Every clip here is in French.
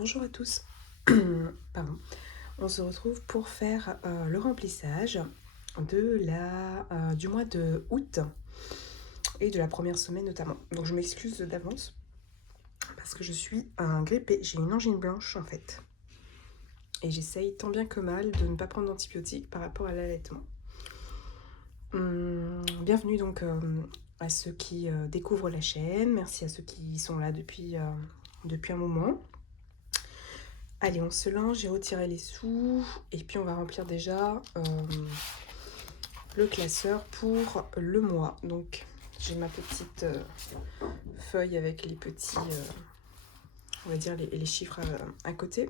Bonjour à tous. Pardon. On se retrouve pour faire le remplissage du mois de août et de la première semaine notamment. Donc je m'excuse d'avance parce que je suis grippée. J'ai une angine blanche en fait. Et j'essaye tant bien que mal de ne pas prendre d'antibiotiques par rapport à l'allaitement. Bienvenue donc à ceux qui découvrent la chaîne. Merci à ceux qui sont là depuis un moment. Allez, on se linge, j'ai retiré les sous et puis on va remplir déjà le classeur pour le mois. Donc j'ai ma petite feuille avec les petits, on va dire les chiffres à côté.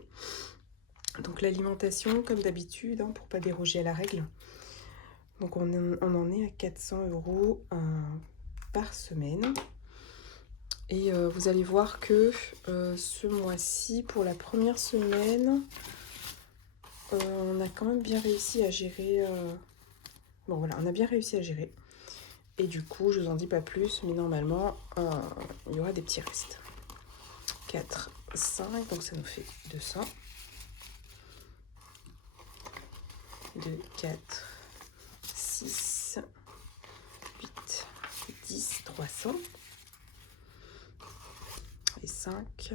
Donc l'alimentation, comme d'habitude, pour pas déroger à la règle. Donc on en est à 400 € par semaine. Et vous allez voir que ce mois-ci, pour la première semaine, on a quand même bien réussi à gérer. Bon voilà, on a bien réussi à gérer. Et du coup, je vous en dis pas plus, mais normalement, il y aura des petits restes. 4, 5, donc ça nous fait 200. 2, 4, 6, 8, 10, 300. Et 5,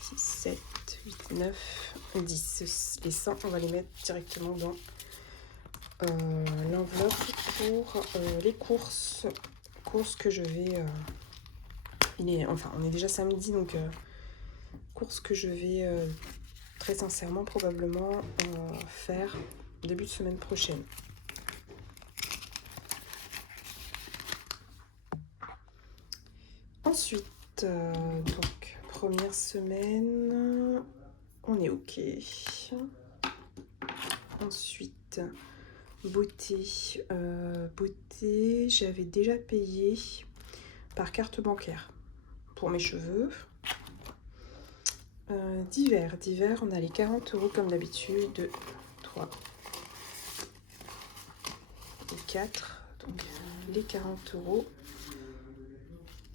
6, 7, 8, 9, 10. Les 100, on va les mettre directement dans l'enveloppe pour les courses. Courses que je vais... on est déjà samedi, donc courses que je vais très sincèrement probablement faire début de semaine prochaine. Ensuite, donc première semaine, on est ok. Ensuite, beauté, j'avais déjà payé par carte bancaire pour mes cheveux. Divers, on a les 40 € comme d'habitude. 2, 3 et 4. Donc les 40 €,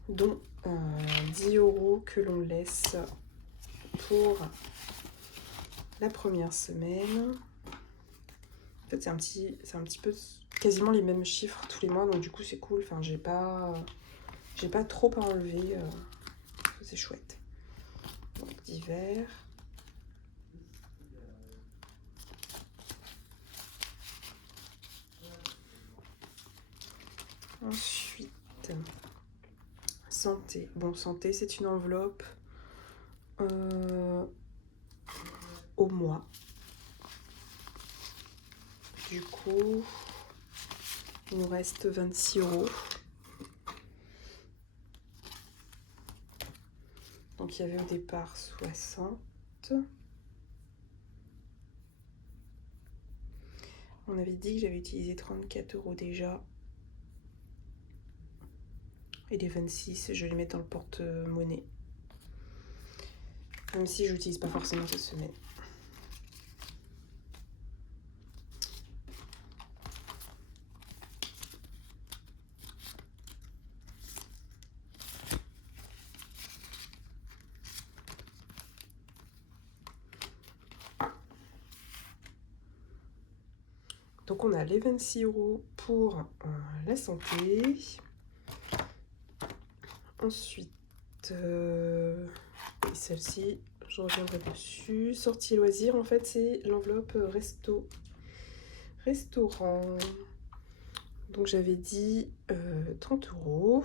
dont 10 € que l'on laisse pour la première semaine. En fait, c'est un petit peu quasiment les mêmes chiffres tous les mois, donc du coup c'est cool. Enfin, j'ai pas trop à enlever. C'est chouette. Donc divers. Ensuite, santé. Bon, santé, c'est une enveloppe au mois. Du coup, il nous reste 26 €. Donc, il y avait au départ 60. On avait dit que j'avais utilisé 34 € déjà. Et les 26, je les mets dans le porte-monnaie. Même si je n'utilise pas forcément cette semaine. Donc on a les 26 € pour la santé. Ensuite, celle-ci, je reviendrai dessus. Sortie loisirs, en fait, c'est l'enveloppe restaurant. Donc j'avais dit 30 €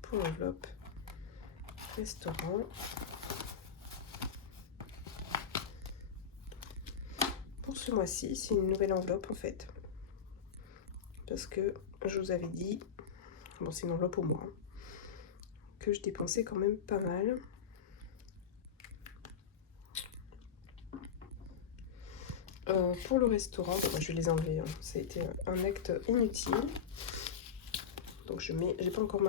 pour l'enveloppe restaurant. Pour ce mois-ci, c'est une nouvelle enveloppe en fait. Parce que je vous avais dit, bon c'est une enveloppe au mois, que je dépensais quand même pas mal. Pour le restaurant, bon, je vais les enlever, ça a été un acte inutile. Donc j'ai pas encore mis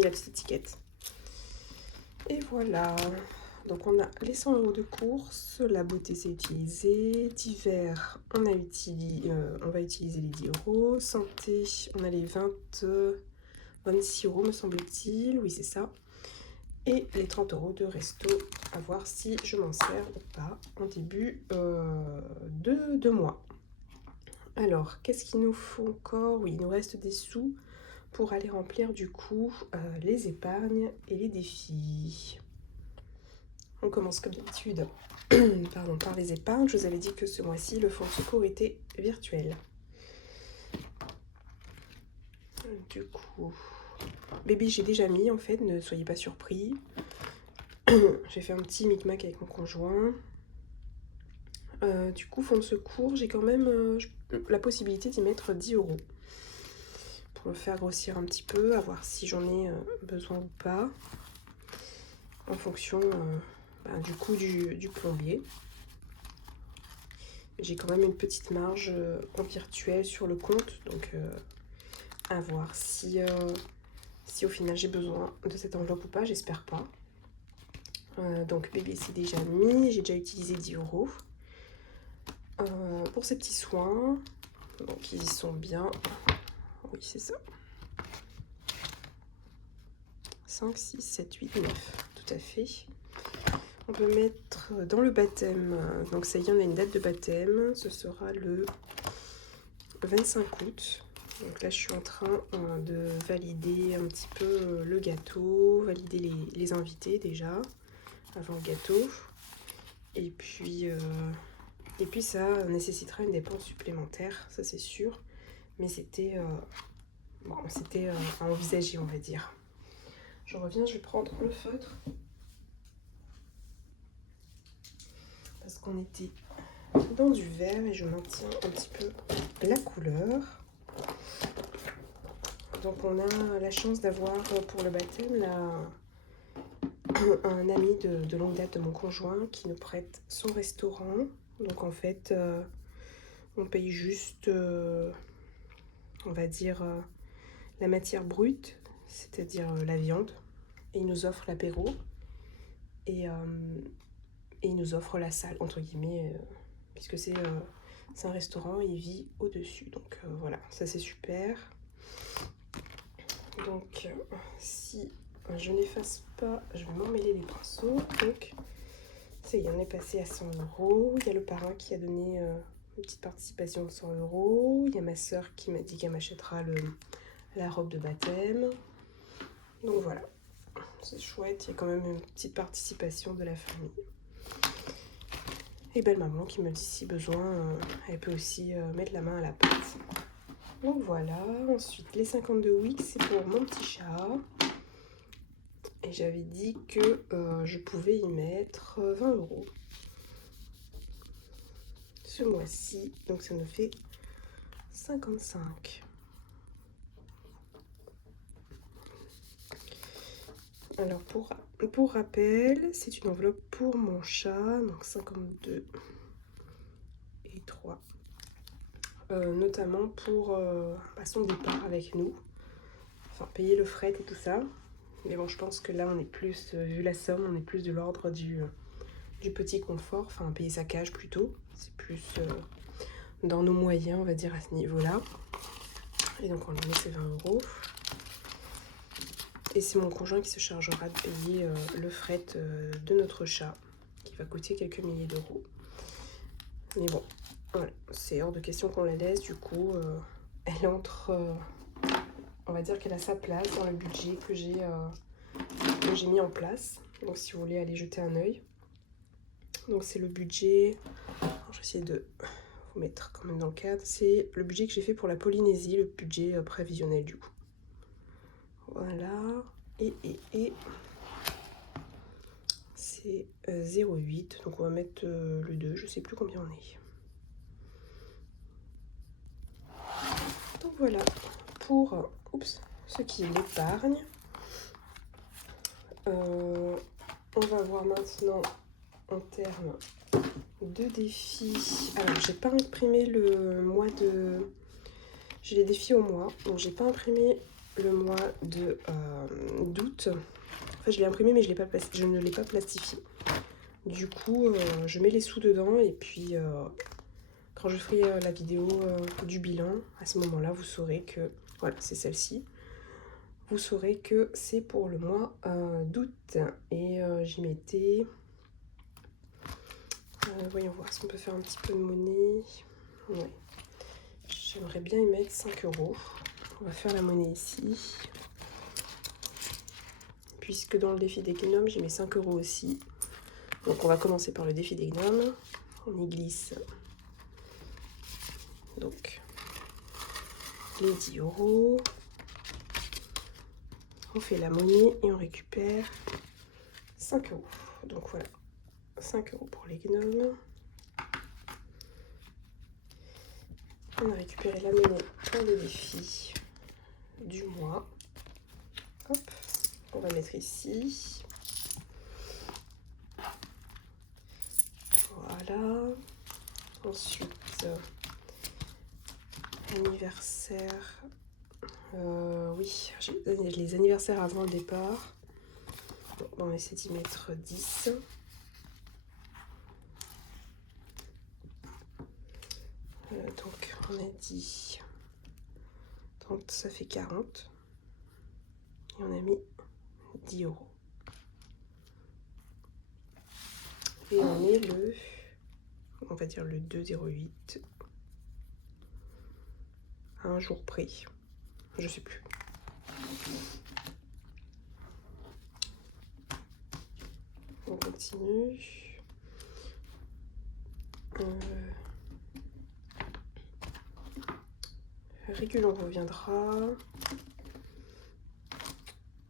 la petite étiquette. Et voilà. Donc on a les 100 € de course, la beauté c'est utilisé, divers on va utiliser les 10 €, santé on a les 26 € me semble-t-il, oui c'est ça. et les 30 € de resto, à voir si je m'en sers ou pas en début de mois. Alors, qu'est-ce qu'il nous faut encore? Oui, il nous reste des sous pour aller remplir du coup les épargnes et les défis. On commence comme d'habitude pardon, par les épargnes. Je vous avais dit que ce mois-ci, le fonds de secours était virtuel. Du coup, bébé, j'ai déjà mis en fait, ne soyez pas surpris. J'ai fait un petit micmac avec mon conjoint. Du coup, fonds de secours, j'ai quand même la possibilité d'y mettre 10 € pour le faire grossir un petit peu, à voir si j'en ai besoin ou pas, en fonction du coût du plombier. J'ai quand même une petite marge en virtuel sur le compte, donc à voir si au final j'ai besoin de cette enveloppe ou pas, j'espère pas. Donc bébé c'est déjà mis, j'ai déjà utilisé 10 €. Pour ces petits soins, donc ils y sont bien. Oui, c'est ça. 5, 6, 7, 8, 9, tout à fait. On peut mettre dans le baptême, donc ça y est, on a une date de baptême, ce sera le 25 août. Donc là, je suis en train de valider un petit peu le gâteau, valider les invités déjà, avant le gâteau. Et puis ça nécessitera une dépense supplémentaire, ça c'est sûr. Mais c'était à envisager, on va dire. Je reviens, je vais prendre le feutre. Parce qu'on était dans du vert et je maintiens un petit peu la couleur. Donc on a la chance d'avoir pour le baptême un ami de longue date de mon conjoint qui nous prête son restaurant. Donc en fait, on paye juste, on va dire, la matière brute, c'est-à-dire la viande. Et il nous offre l'apéro. Et il nous offre la salle, entre guillemets, puisque c'est un restaurant, il vit au-dessus. Donc voilà, ça c'est super. Donc si je n'efface pas, je vais m'emmêler les pinceaux. Donc ça y est, on est passé à 100 €. Il y a le parrain qui a donné une petite participation de 100 €. Il y a ma soeur qui m'a dit qu'elle m'achètera la robe de baptême. Donc voilà, c'est chouette, il y a quand même une petite participation de la famille. Et belle maman qui me dit si besoin, elle peut aussi mettre la main à la pâte. Donc voilà, ensuite les 52 Wix, c'est pour mon petit chat. Et j'avais dit que je pouvais y mettre 20 € ce mois-ci. Donc ça me fait 55. Alors pour rappel, c'est une enveloppe pour mon chat, donc 52 et 3. Notamment pour son départ avec nous. Enfin, payer le fret et tout ça. Mais bon, je pense que là, on est plus, vu la somme, on est plus de l'ordre du petit confort. Enfin, payer sa cage plutôt. C'est plus dans nos moyens, on va dire, à ce niveau-là. Et donc, on lui met ses 20 €. Et c'est mon conjoint qui se chargera de payer le fret de notre chat, qui va coûter quelques milliers d'euros. Mais bon, voilà, c'est hors de question qu'on la laisse. Du coup, elle entre... on va dire qu'elle a sa place dans le budget que j'ai mis en place. Donc si vous voulez aller jeter un œil. Donc c'est le budget... Alors, je vais essayer de vous mettre quand même dans le cadre. C'est le budget que j'ai fait pour la Polynésie, le budget prévisionnel du coup. Voilà. Et c'est 0,8. Donc on va mettre le 2. Je sais plus combien on est. Donc voilà. Pour ce qui est l'épargne. On va voir maintenant en termes de défis. Alors, j'ai pas imprimé le mois de... J'ai les défis au mois. Donc, j'ai pas imprimé le mois d'août. Enfin, je l'ai imprimé, mais je ne l'ai pas plastifié. Du coup, je mets les sous dedans. Et puis, quand je ferai la vidéo du bilan, à ce moment-là, vous saurez que... Voilà, c'est celle-ci. vous saurez que c'est pour le mois d'août. Et j'y mettais... voyons voir, est-ce qu'on peut faire un petit peu de monnaie? Ouais. J'aimerais bien y mettre 5 €. On va faire la monnaie ici. Puisque dans le défi des gnomes, j'y mets 5 € aussi. Donc on va commencer par le défi des gnomes. On y glisse donc les 10 €. On fait la monnaie et on récupère 5 €. Donc voilà, 5 € pour les gnomes. On a récupéré la monnaie pour le défi du mois. Hop, on va mettre ici. Voilà. Ensuite, anniversaire. Oui, j'ai les anniversaires avant le départ. Bon, on va essayer d'y mettre 10. Donc on a dit 30, ça fait 40. Et on a mis 10 €. Et on est le, on va dire le 2/08. À un jour près. Je sais plus. On continue. Régule, on reviendra.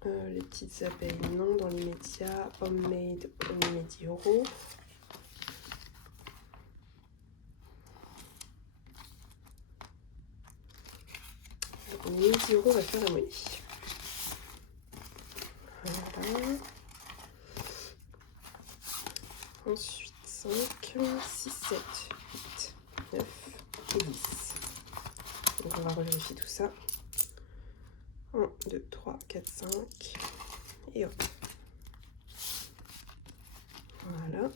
Les petites abeilles, non, dans l'immédiat. Homemade, on y met 10 €. On met 10 €, on va faire la monnaie. Voilà. Ensuite, 5, 6, 7, 8, 9 et 10. Donc on va revérifier tout ça. 1, 2, 3, 4, 5. Et hop. Voilà.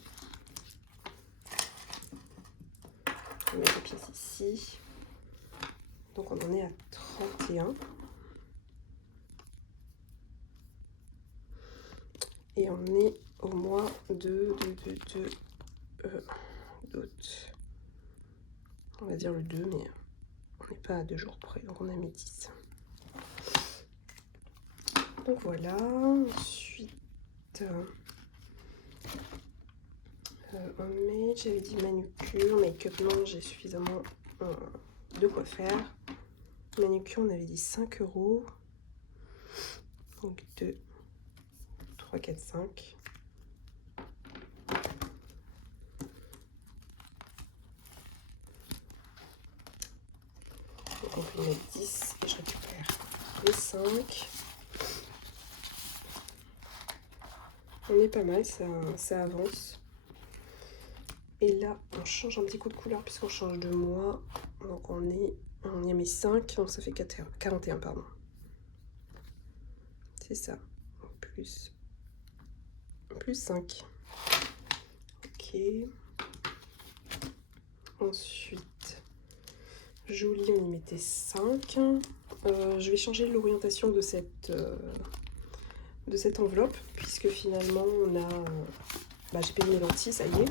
On met les pièces ici. Donc on en est à 31. Et on est au mois d'août. On va dire le 2, mais on n'est pas à 2 jours près, donc on a mis 10. Donc voilà, ensuite, homemade, j'avais dit manucure, make-up, non, j'ai suffisamment de quoi faire. Manucure, on avait dit 5 €. Donc 2, 3, 4, 5. Donc on peut y mettre 10 et je récupère les 5. On est pas mal, ça avance. Et là, on change un petit coup de couleur puisqu'on change de mois. Donc on y a mis 5, donc ça fait 41, pardon. C'est ça. Plus 5. Ok. Ensuite, joli, on y mettait 5. Je vais changer l'orientation de cette enveloppe puisque finalement on a... j'ai payé mes lentilles, ça y est.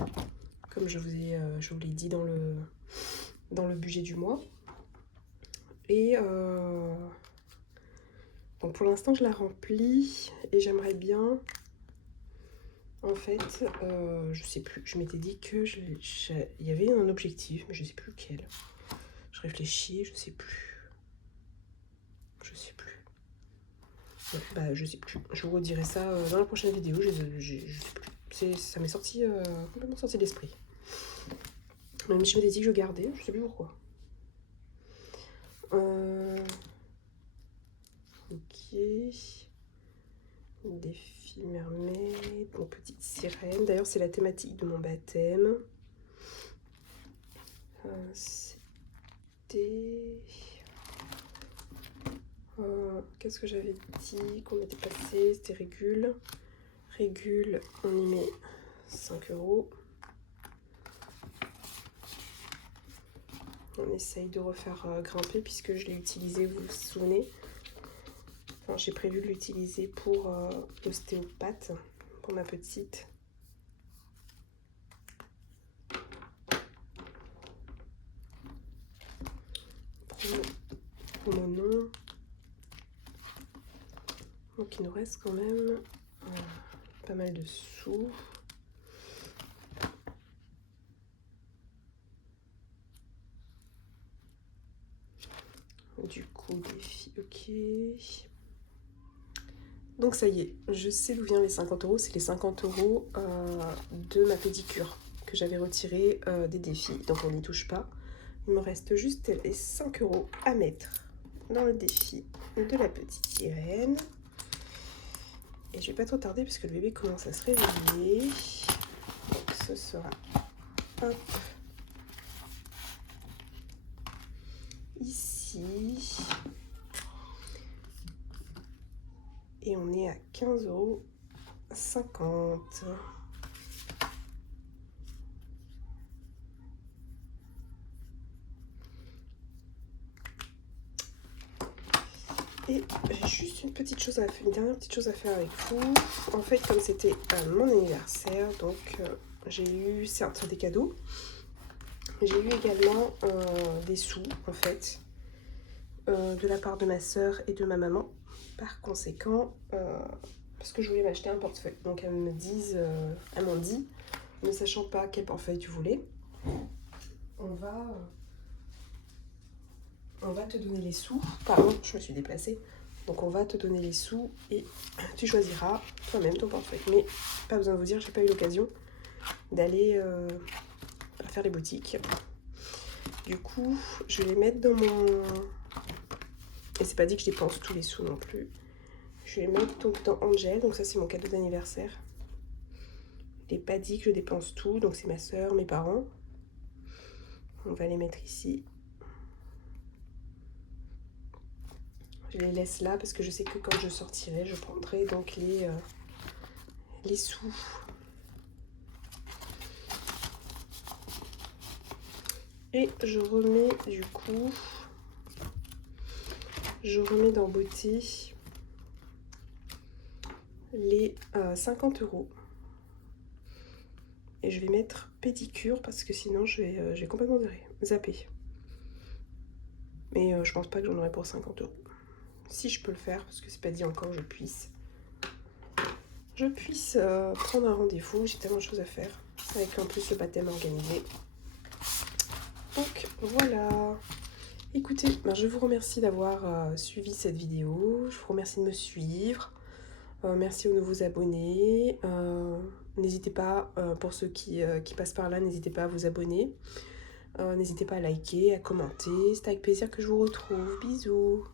Comme je vous l'ai dit dans le budget du mois. Et donc pour l'instant je la remplis et j'aimerais bien, en fait, je sais plus, je m'étais dit que il y avait un objectif, mais je sais plus lequel. Je réfléchis, je sais plus. Je sais plus. Ouais, je sais plus. Je vous redirai ça dans la prochaine vidéo, je sais plus. Ça m'est sorti, complètement sorti de l'esprit. Même si je m'étais dit que je gardais, je sais plus pourquoi. Ok. Défi mermaid, mon petite sirène. D'ailleurs, c'est la thématique de mon baptême. C'était... qu'est-ce que j'avais dit qu'on était passé? C'était régule. Régule, on y met 5 €. On essaye de refaire grimper puisque je l'ai utilisé, vous vous souvenez. Enfin, j'ai prévu de l'utiliser pour l'ostéopathe, pour ma petite. Pour mon nom. Donc il nous reste quand même pas mal de sous. Du coup, défi, ok. Donc ça y est, je sais d'où viennent les 50 €. C'est les 50 € de ma pédicure que j'avais retiré des défis. Donc on n'y touche pas. Il me reste juste les 5 € à mettre dans le défi de la petite sirène. Et je vais pas trop tarder parce que le bébé commence à se réveiller. Donc ce sera hop, ici. Et on est à 15,50 €. Et j'ai juste une petite chose à faire, une dernière petite chose à faire avec vous. En fait, comme c'était mon anniversaire, donc j'ai eu certes des cadeaux, mais j'ai eu également des sous en fait, de la part de ma soeur et de ma maman. Par conséquent, parce que je voulais m'acheter un portefeuille, donc elles m'ont dit, ne sachant pas quel portefeuille tu voulais, on va te donner les sous. Pardon, je me suis déplacée. Donc on va te donner les sous et tu choisiras toi-même ton portefeuille. Mais pas besoin de vous dire, j'ai pas eu l'occasion d'aller faire les boutiques. Du coup, je vais les mettre dans mon... Et c'est pas dit que je dépense tous les sous non plus. Je vais les mettre donc dans Angel, donc ça c'est mon cadeau d'anniversaire. Il n'est pas dit que je dépense tout, donc c'est ma soeur, mes parents. On va les mettre ici. Je les laisse là parce que je sais que quand je sortirai, je prendrai donc les sous. Et je remets du coup, dans beauté les 50 €. Et je vais mettre pédicure parce que sinon je vais complètement zapper. Mais je pense pas que j'en aurai pour 50 €. Si je peux le faire, parce que c'est pas dit encore que je puisse prendre un rendez-vous. J'ai tellement de choses à faire. Avec en plus le baptême organisé. Donc voilà. Écoutez, je vous remercie d'avoir suivi cette vidéo. Je vous remercie de me suivre. Merci aux nouveaux abonnés. N'hésitez pas, pour ceux qui passent par là, n'hésitez pas à vous abonner. N'hésitez pas à liker, à commenter. C'est avec plaisir que je vous retrouve. Bisous.